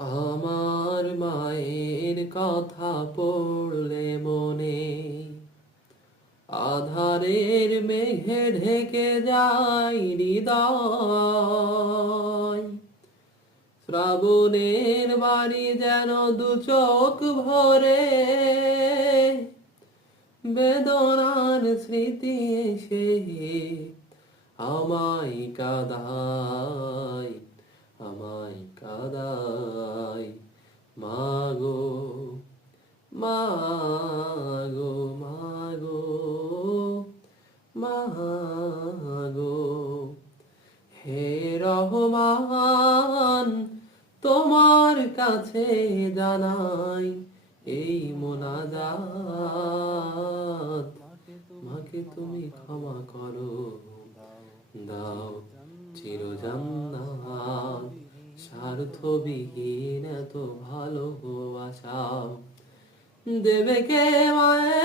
আমার মায়ের কথা পড়লে মনে আধারের মেঘে ঢেকে যায় হৃদয়। শ্রাবণের বাড়ি যেন দু চোখ ভরে বেদনার স্মৃতি এসে আমায় কাঁদায়, আমায় কাঁদায়। মাগো মাগো মাগো মাগো, হে রহমান তোমার কাছে জানাই এই মোনাজাত। মাকে তুমি ক্ষমা করো, দাও চিরজান্নাত। স্বার্থবিহীন এত ভালোবাসা দেবে কে মায়ের